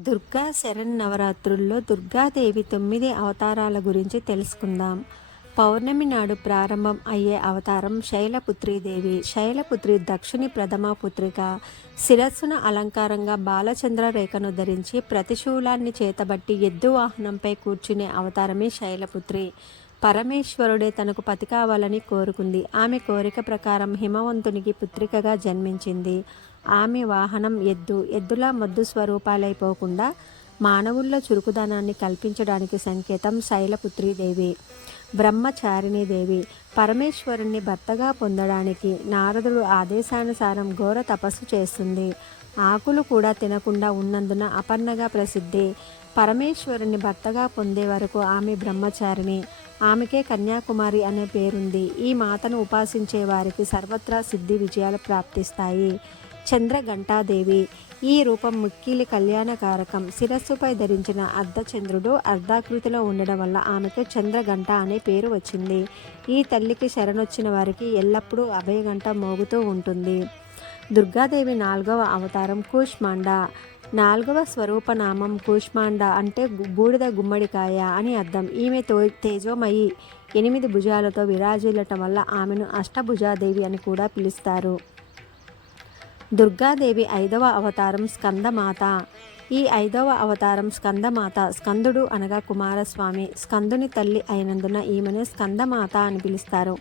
దుర్గా శరన్నవరాత్రుల్లో దుర్గాదేవి 9 అవతారాల గురించి తెలుసుకుందాం. పౌర్ణమి నాడు ప్రారంభం అయ్యే అవతారం శైలపుత్రీదేవి. శైలపుత్రి దక్షుని ప్రథమ పుత్రిక. శిరస్సున అలంకారంగా బాలచంద్ర రేఖను ధరించి ప్రతిశూలాన్ని చేతబట్టి ఎద్దు వాహనంపై కూర్చునే అవతారమే శైలపుత్రి. పరమేశ్వరుడే తనకు పతి కావాలని కోరుకుంది. ఆమె కోరిక ప్రకారం హిమవంతునికి పుత్రికగా జన్మించింది. ఆమె వాహనం ఎద్దు. ఎద్దులా మొద్దు స్వరూపాలైపోకుండా మానవుల్లో చురుకుదనాన్ని కల్పించడానికి సంకేతం శైలపుత్రీదేవి. బ్రహ్మచారిణీదేవి. పరమేశ్వరుణ్ణి భర్తగా పొందడానికి నారదుడు ఆదేశానుసారం ఘోర తపస్సు చేస్తుంది. ఆకులు కూడా తినకుండా ఉన్నందున అపర్ణగా ప్రసిద్ధి. పరమేశ్వరుని భర్తగా పొందే వరకు ఆమె బ్రహ్మచారిణి. ఆమెకే కన్యాకుమారి అనే పేరుంది. ఈ మాతను ఉపాసించే వారికి సర్వత్రా సిద్ధి విజయాలు ప్రాప్తిస్తాయి. చంద్రఘంటాదేవి. ఈ రూపం మిక్కిలి కళ్యాణకారకం. శిరస్సుపై ధరించిన అర్ధచంద్రుడు అర్ధాకృతిలో ఉండడం వల్ల ఆమెకు చంద్రఘంట అనే పేరు వచ్చింది. ఈ తల్లికి శరణొచ్చిన వారికి ఎల్లప్పుడూ అభయగంట మోగుతూ ఉంటుంది. దుర్గాదేవి 4వ అవతారం కూష్మాండ. 4వ స్వరూపనామం కూష్మాండ అంటే బూడిద గుమ్మడికాయ అని అర్థం. ఈమె తేజోమయి 8 భుజాలతో విరాజిల్లటం వల్ల ఆమెను అష్టభుజాదేవి అని కూడా పిలుస్తారు. దుర్గాదేవి 5వ అవతారం స్కందమాత. ఈ 5వ అవతారం స్కందమాత. స్కందుడు అనగా కుమారస్వామి. స్కందుని తల్లి అయినందున ఈమెను స్కందమాత అని పిలుస్తారు.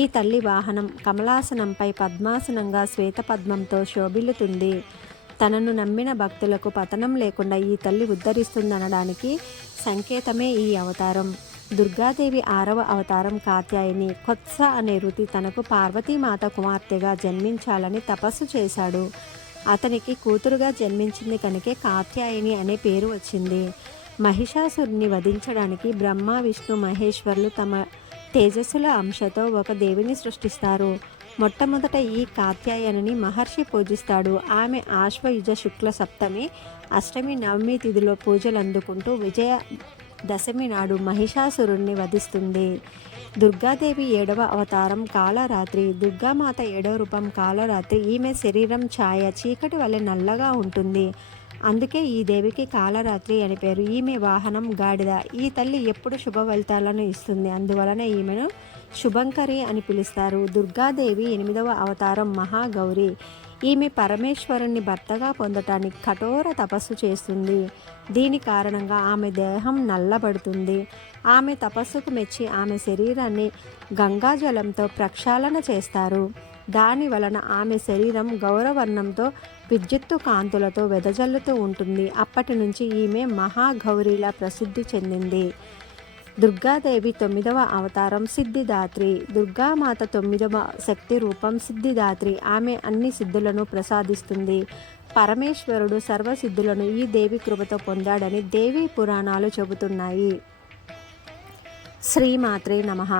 ఈ తల్లి వాహనం కమలాసనంపై పద్మాసనంగా శ్వేతపద్మంతో శోభిల్లుతుంది. తనను నమ్మిన భక్తులకు పతనం లేకుండా ఈ తల్లి ఉద్ధరిస్తుందనడానికి సంకేతమే ఈ అవతారం. దుర్గాదేవి 6వ అవతారం కాత్యాయని. కొత్స అనే ఋతి తనకు పార్వతీమాత కుమార్తెగా జన్మించాలని తపస్సు చేశాడు. అతనికి కూతురుగా జన్మించింది కనుకే కాత్యాయని అనే పేరు వచ్చింది. మహిషాసురుని వధించడానికి బ్రహ్మ విష్ణు మహేశ్వరులు తమ తేజస్సుల అంశతో ఒక దేవిని సృష్టిస్తారు. మొట్టమొదట ఈ కాత్యాయనిని మహర్షి పూజిస్తాడు. ఆమె ఆశ్వయుజ శుక్ల సప్తమి, అష్టమి, నవమి తిథిలో పూజలు అందుకుంటూ విజయ దశమి నాడు మహిషాసురుణ్ణి వధిస్తుంది. దుర్గాదేవి 7వ అవతారం కాళరాత్రి. దుర్గామాత 7వ రూపం కాళరాత్రి. ఈమె శరీరం ఛాయ చీకటి వలె నల్లగా ఉంటుంది. అందుకే ఈ దేవికి కాళరాత్రి అని పేరు. ఈమె వాహనం గాడిద. ఈ తల్లి ఎప్పుడు శుభ ఫలితాలను ఇస్తుంది. అందువలన ఈమెను శుభంకరి అని పిలుస్తారు. దుర్గాదేవి 8వ అవతారం మహాగౌరి. ఈమె పరమేశ్వరుణ్ణి భర్తగా పొందటానికి కఠోర తపస్సు చేస్తుంది. దీని కారణంగా ఆమె దేహం నల్లబడుతుంది. ఆమె తపస్సుకు మెచ్చి ఆమె శరీరాన్ని గంగాజలంతో ప్రక్షాళన చేస్తారు. దాని వలన ఆమె శరీరం గౌరవర్ణంతో విద్యుత్తు కాంతులతో వెదజల్లుతూ ఉంటుంది. అప్పటి నుంచి ఈమె మహాగౌరిలా ప్రసిద్ధి చెందింది. దుర్గాదేవి 9వ అవతారం సిద్ధిదాత్రి. దుర్గామాత 9వ శక్తి రూపం సిద్ధిదాత్రి. ఆమె అన్ని సిద్ధులను ప్రసాదిస్తుంది. పరమేశ్వరుడు సర్వసిద్ధులను ఈ దేవి కృపతో పొందాడని దేవీ పురాణాలు చెబుతున్నాయి. శ్రీమాత్రే నమః.